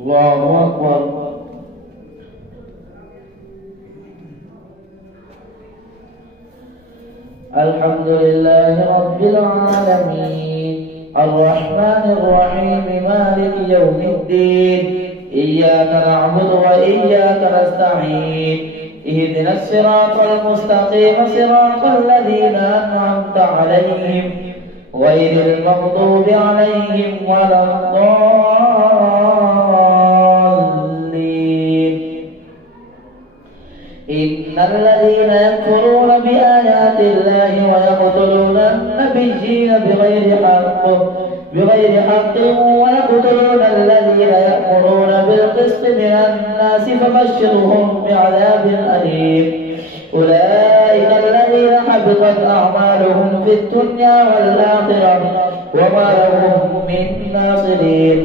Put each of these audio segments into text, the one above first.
الله أكبر. الحمد لله رب العالمين الرحمن الرحيم مالك يوم الدين إياك نعبد وإياك نستعين اهدنا الصراط المستقيم صراط الذين أنعمت عليهم غير المغضوب عليهم ولا الضالين. إن الذين يكفرون بآيات الله ويقتلون النبيين بغير حق ويقتلون الذين يأمرون بالقسط من الناس فبشرهم بعذاب أليم. أولئك الذين حبطت أعمالهم في الدنيا والآخرة وما لهم من ناصرين.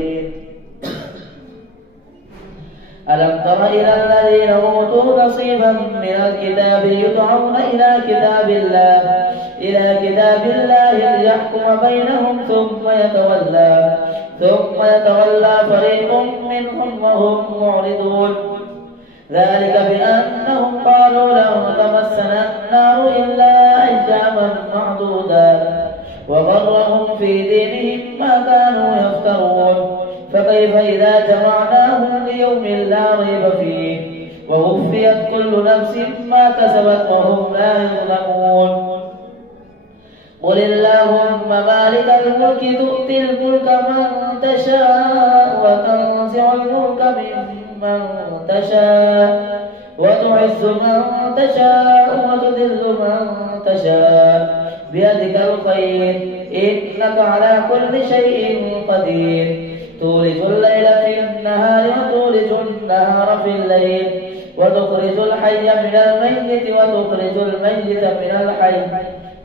ألم تر إلى الذين أوتوا نصيبا من الكتاب يدعون إلى كتاب الله ليحكم بينهم ثم يتولى فريق منهم وهم معرضون. ذلك بأنهم قالوا لن تمسنا النار إلا أياما معدودات وغرهم في دينهم ما كانوا يفترون. فكيف إذا جمعناهم ليوم لا ريب فيه ووفيت كل نفس ما كسبت وهم لا يظلمون. قل اللهم مالك الملك تؤتي الملك من تشاء وتنزع الملك ممن تشاء وتعز من تشاء وتذل من تشاء بيدك الخير إنك على كل شيء قدير. تولج الليل في النهار وتولج النهار في الليل وتخرج الحي من الميت وتخرج الميت من الحي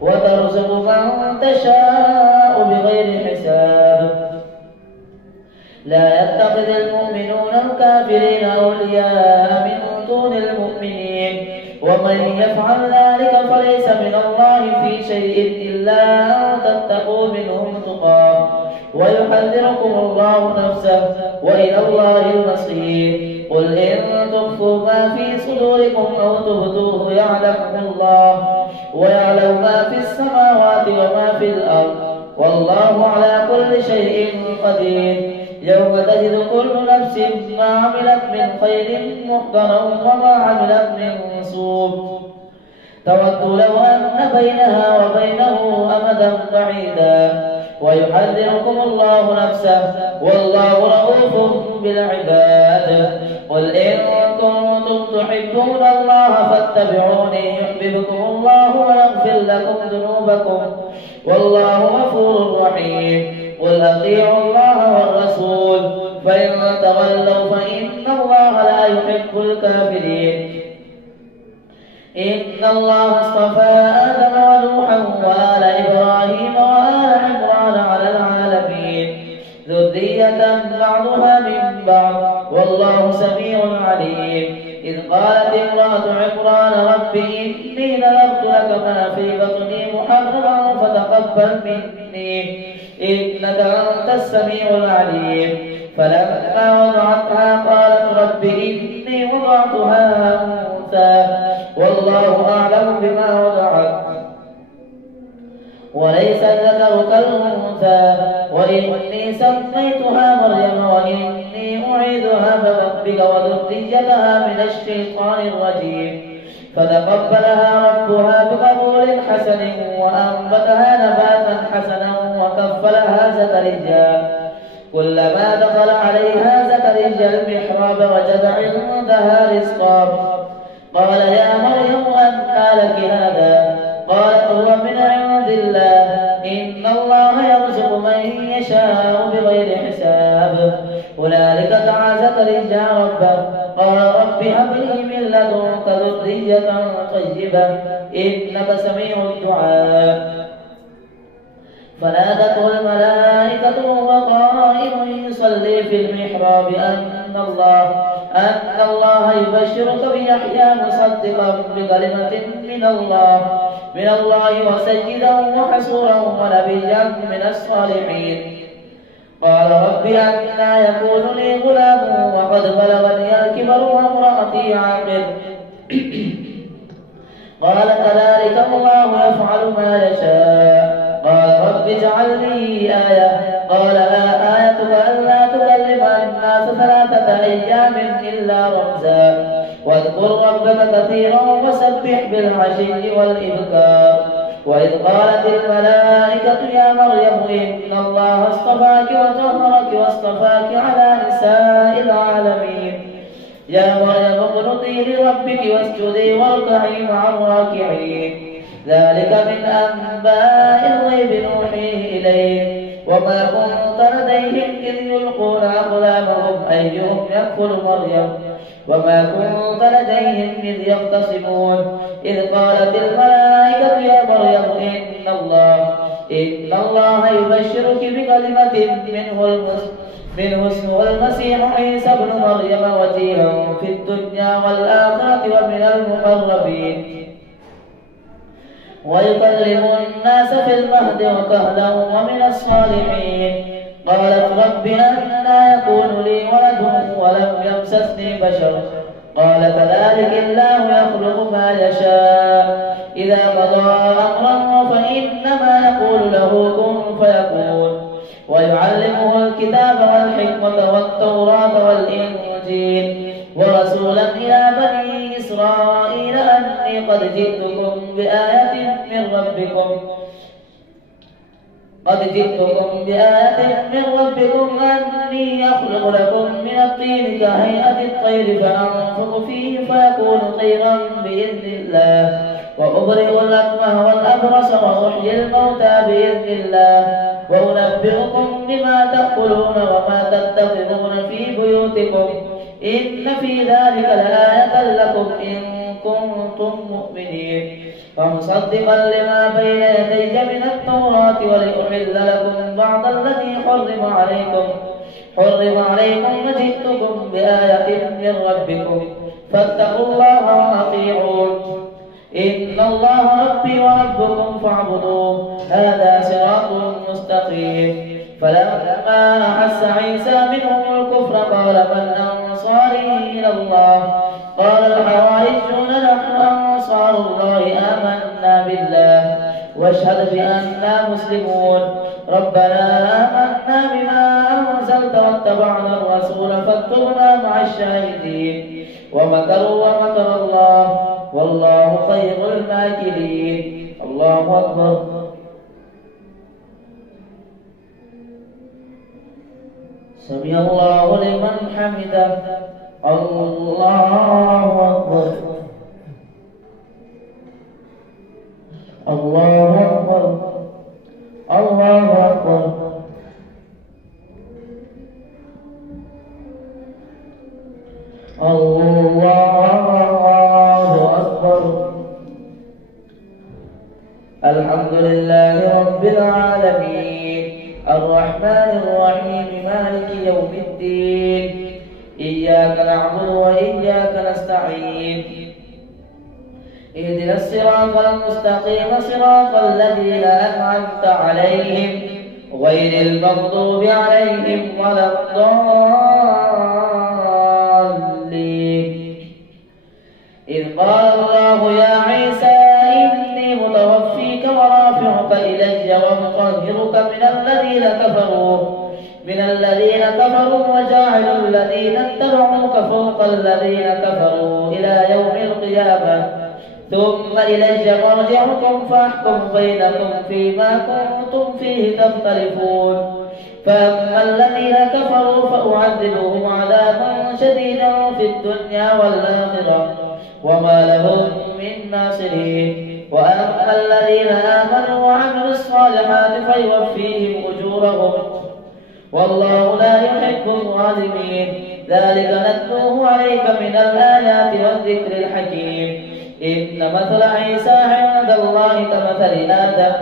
وترزق من تشاء بغير حساب. لا يتخذ المؤمنون الكافرين أولياء من دون المؤمنين ومن يفعل ذلك فليس من الله في شيء إلا أن تتقوا منهم تقاه ويحذركم الله نفسه وإلى الله المصير. قل إن تخفوا ما في صدوركم أو تبدوه يعلمه الله ويعلم ما في السماوات وما في الأرض والله على كل شيء قدير. يوم تجد كل نفس ما عملت من خير محضرا وما عملت من سوء تود لو أن بينها وبينه أمدا بعيدا ويحذركم الله نفسه والله رؤوف بالعباد. قل إن كنتم تحبون الله فاتبعوني يحببكم الله ويغفر لكم ذنوبكم والله غفور رحيم. قل أطيعوا الله والرسول فإن تولوا فإن الله لا يحب الكافرين. إن الله اصطفى آدم ونوحا وآل إبراهيم وآل عمران على العالمين ذرية بعضها من بعض والله سميع عليم. إذ قالت امرأة عمران رب إني نذرت لك ما في بطني محررا فتقبل مني إنك أنت السميع العليم. فلما وضعتها قالت رب إني وضعتها أنثى والله أعلم بما وضعت وليس الذكر كالأنثى وإني سميتها مريم وإني أعيذها بك وذريتها من الشيطان الرجيم. فتقبلها ربها بقبول حسن وأنبتها نباتا حسنا وكفلها زكريا. كلما دخل عليها زكريا المحراب وجد عندها رزقا قال يا مريم أنى لك هذا قالت هو من عند الله إن الله يرزق من يشاء بغير حساب. هنالك دعا زكريا ربه قال رب هب لي من لدنك ذرية طيبة إنك سميع الدعاء. فنادته الملائكة وهو قائم يصلي في المحراب أن الله يبشرك بيحيى مصدقا بكلمة من الله وسيدا وحسورا ونبيا من الصالحين قال رب أنى يكون لي غلام وقد بلغني الكبر وامرأتي عاقر قال كذلك الله يفعل ما يشاء قال رب اجعل لي آية قال آيتك ألا تكلم الناس 3 أيام إلا رمزا واذكر ربك كثيرا وسبح بالعشي والإبكار وإذ قالت الملائكة يا مريم إن الله اصطفاك وطهرك واصطفاك على نساء العالمين يا مريم اقنطي لربك واسجدي واركعي مع الراكعين ذلك من أنباء الغيب نوحيه إليك وما كنت لديهم إذ يلقون أقلامهم أيهم يكفل مريم وما كنت لديهم إذ يختصمون إذ قالت الملائكة يا مريم إن الله يبشرك بكلمة منه اسمه المسيح عيسى ابن مريم وجيها في الدنيا والآخرة ومن المقربين ويكلم الناس في المهد وكهلا ومن الصالحين قالت رب أنى يكون لي ولد ولم يمسسني بشر قال كذلك الله يخلق ما يشاء إذا قضى أمرا فإنما يقول له كن فيكون ويعلمه الكتاب والحكمة والتوراة والإنجيل ورسولا إلى بني إسرائيل أني قد جئتكم بآية من ربكم أني أخلق لكم من الطين كهيئة الطير فأنفخ فيه فيكون طيرا بإذن الله وأبرئ الأكمه والأبرص وأحيي الموتى بإذن الله وأنبئكم بما تأكلون وما تتخذون في بيوتكم إن في ذلك لآية لكم إن كنتم مؤمنين فمصدقا لما بين يدي من التوراة ولأحل لكم بعض الذي حرم عليكم وجئتكم بآية من ربكم فاتقوا الله وأطيعون إن الله ربي وربكم فاعبدوه هذا صراط مستقيم فلما أحس عيسى منهم الكفر قال من أنصاري إلى الله قال الحواريون نحن أنصار الله آمنا بالله واشهد بأننا مسلمون ربنا آمنا بما أنزلت واتبعنا الرسول فاكتبنا مع الشاهدين ومكروا ومكر الله والله خير الماكرين الله أكبر سمع الله لمن حمده الله أكبر الله أكبر الله أكبر الله أكبر الحمد لله رب العالمين الرحمن الرحيم مالك يوم الدين إياك نعبد وإياك نستعين اهدنا الصراط المستقيم صراط الذين أنعمت عليهم غير المغضوب عليهم ولا الضالين إذ قال الله يا عيسى إني متوفيك ورافعك إلي ومطهرك من الذين كفروا وجاعل الذين اتبعوك فوق الذين كفروا إلى يوم القيامة ثم إلي مرجعكم فأحكم بينكم فيما كنتم فيه تختلفون فأما الذين كفروا فأعذبهم عذابا شديدا في الدنيا والآخرة وما لهم من ناصرين وأما الذين آمنوا وعملوا الصالحات فيوفيهم أجورهم والله لا يحب الظالمين ذلك نتلوه عليك من الآيات والذكر الحكيم إن مثل عيسى عند الله كمثل آدم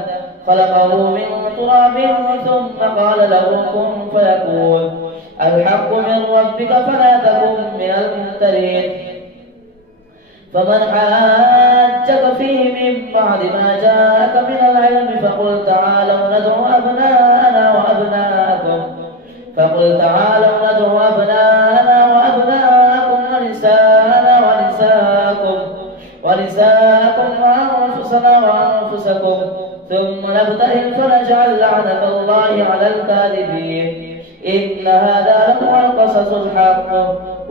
خلقه من تراب ثم قال له كن فيكون الحق من ربك فلا تكن من الممترين فمن حاجك فيه من بعد ما جاءك من العلم فقل تعالوا ندعو أبناءنا وأبناءكم فقل تعالوا ندعو أبناءنا وأبناءكم ونساءكم وأنفسنا وأنفسكم ثم نبتهل فنجعل لعنة الله على الكاذبين. إن هذا لهو القصص الحق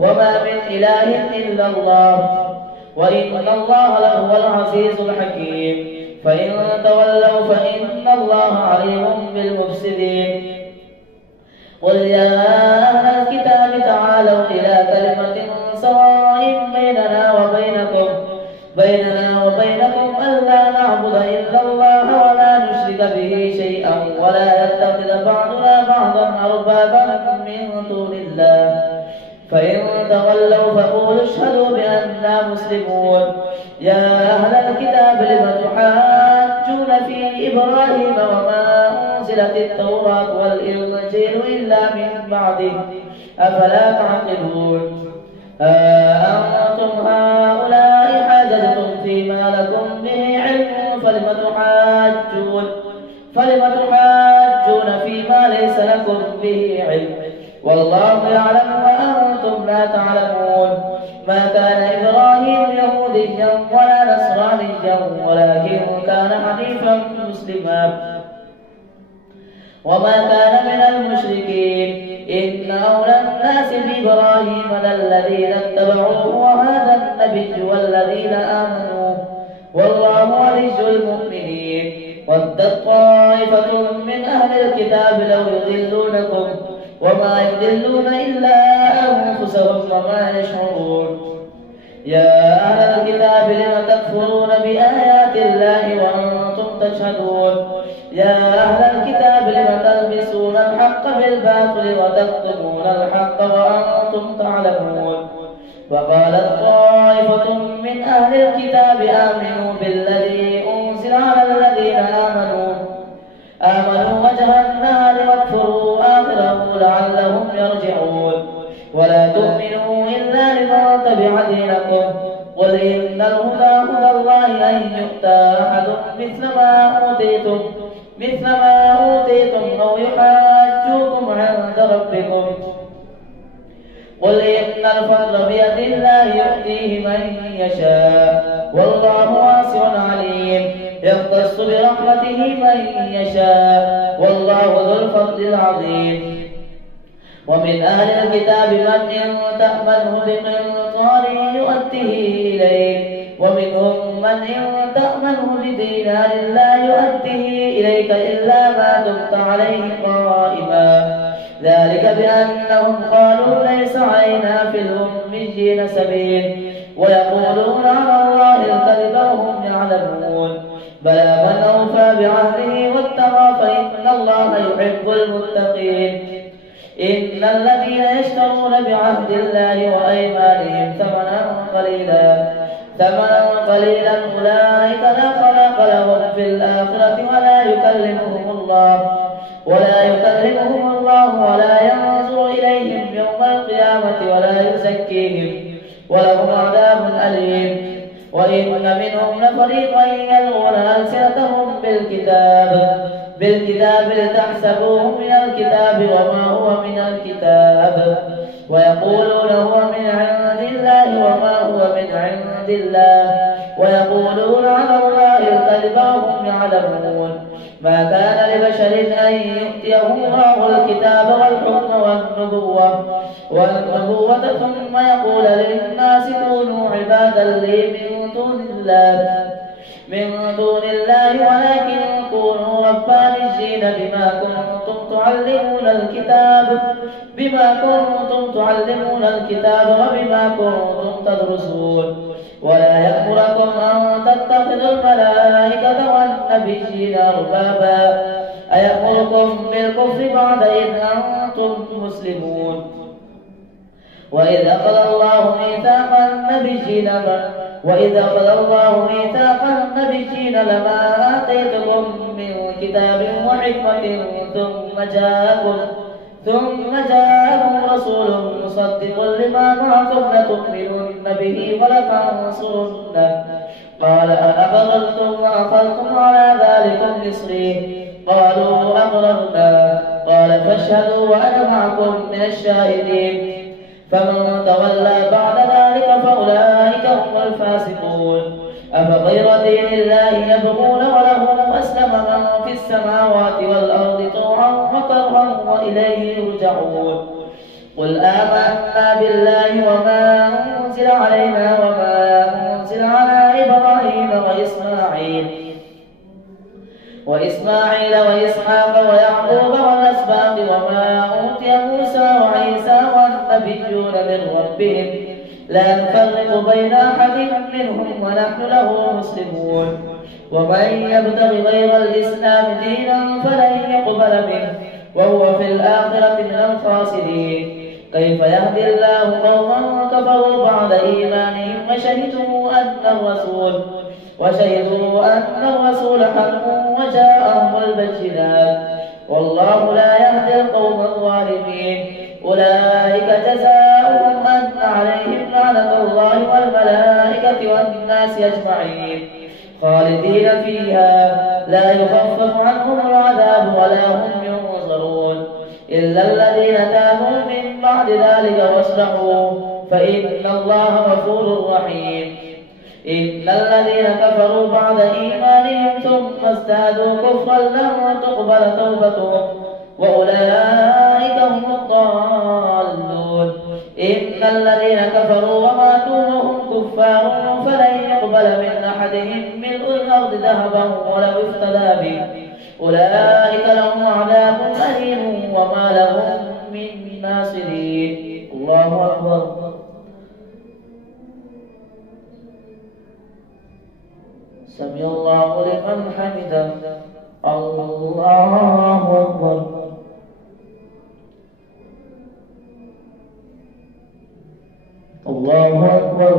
وما من إله إلا الله وإن الله لهو العزيز الحكيم. فإن تولوا فإن الله عليم بالمفسدين. قل يا أهل الكتاب تعالوا إلى كلمة سواء بيننا وبينكم ألا نعبد إلا الله ولا نشرك به شيئا ولا يتخذ بعضنا بعضا أربابا من دون الله. فإن تولوا فقولوا اشهدوا بأننا مسلمون. يا أهل الكتاب لم تحاجون في إبراهيم وما أنزلت التوراة والإنجيل إلا من بعده أفلا تعقلون. أنتم هؤلاء حاججتم فيما لكم به علم فلم تحاجون فيما ليس لكم به علم والله يعلم وأنتم لا تعلمون. ما كان إبراهيم يهوديا ولا نصرانيا ولكن كان حنيفا مسلما وما كان من المشركين. إن أولى الناس بإبراهيم للذين اتبعوه وهذا النبي والذين آمنوا والله ولي المؤمنين. ودت طائفة من أهل الكتاب لو يضلونكم وما يضلون إلا أنفسهم وما يشعرون. يا أهل الكتاب لم تكفرون بآيات الله وأنتم تشهدون. يا أهل الكتاب لم تلبسون الحق بالباطل وتكتمون الحق وأنتم تعلمون. وقالت طائفة من أهل الكتاب آمنوا بالذي أنزل على الذين آمنوا وجه النهار واكفروا آخره لعلهم يرجعون. ولا تؤمنوا إلا لمن تبع دينكم. قل إن الهدى هدى الله أن يؤتى أحد مثل ما أوتيتم أو يحاجوكم عند ربكم. قل إن الفضل بيد الله يؤتيه من يشاء والله واسع عليم. يختص برحمته من يشاء والله ذو الفضل العظيم. ومن أهل الكتاب من إن تأمنه بقنطار يؤديه إليك ومنهم من إن تأمنه بدينار لا يؤديه إليك إلا ما دمت عليه قائما. ذلك بأنهم قالوا ليس علينا في الأميين سبيل ويقولون على الله الكذب وهم يعلمون. بلى من أوفى بعهده واتقى فإن الله يحب المتقين. إن الذين يشترون بعهد الله وأيمانهم ثمنا قليلا أولئك لا خلاق لهم في الآخرة ولا يكلمهم الله ولا ينظر إليهم يوم القيامة ولا يزكيهم ولهم عذاب أليم. وإن منهم لفريقا يلغون ألسنتهم بالكتاب لتحسبوه من الكتاب وما هو من الكتاب ويقولون هو من عند الله وما هو من عند الله ويقولون على الله الكذب وهم يعلمون. ما كان لبشر أن يؤتيه الله الكتاب والحكم والنبوة ثم يقول للناس كونوا عبادا لي من دون الله ولكن كونوا ربانيين بما كنتم تعلمون الكتاب وبما كنتم تدرسون. ولا يأمركم أن تتخذوا الملائكة والنبيين أربابا أيأمركم بالكفر بعد إذ أنتم مسلمون. وإذ أخذ الله ميثاق النبيين لما آتيتكم من كتاب وحكمة ثم جاءكم رسول مصدق لما معكم لتؤمنن به ولتنصرنه قال أأقررتم وأخذتم على ذلكم إصري قالوا أقررنا قال فاشهدوا وأنا معكم من الشاهدين. فمن تولى بعد ذلك فأولئك هم الفاسقون. أفغير دين الله يبغون وله أسلم من في السماوات والأرض طوعا وكرها وإليه يرجعون. قل آمنا بالله وما أنزل علينا وما أنزل على إبراهيم وإسماعيل وإسحاق ويعقوب والأسباط وما أوتي موسى وعيسى والنبيون من ربهم لا نفرق بين أحد منهم ونحن له مسلمون. ومن يبتغ غير الإسلام دينا فلن يقبل منه وهو في الآخرة من الخاسرين. كيف يهدي الله قوما كفروا بعد إيمانهم وشهدوا أن الرسول حق وجاءهم البينات والله لا يهدي القوم الظالمين. أولئك جزاؤهم أن عليهم لعنة الله والملائكة والناس أجمعين خالدين فيها لا يخفف عنهم العذاب ولا هم ينظرون إلا الذين تابوا من بعد ذلك واصلحوا فإن الله غفور رحيم. إن الذين كفروا بعد إيمانهم ثم ازدادوا كفرا لن تقبل توبتهم وأولئك هم الضالون. إن الذين كفروا وماتوا وهم كفار فلن يقبل من أحدهم ملء الأرض ذهبا ولو افتدى به أولئك لهم عذاب أليم وما لهم من ناصرين. الله أكبر. سمع الله لمن حمده. الله أكبر. الله أكبر.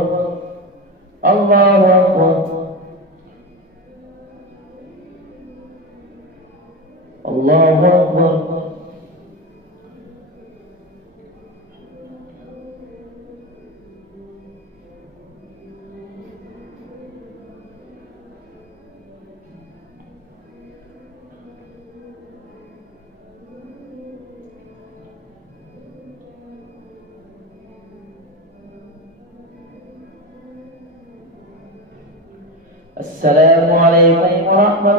الله أكبر. الله أكبر. السلام عليكم ورحمة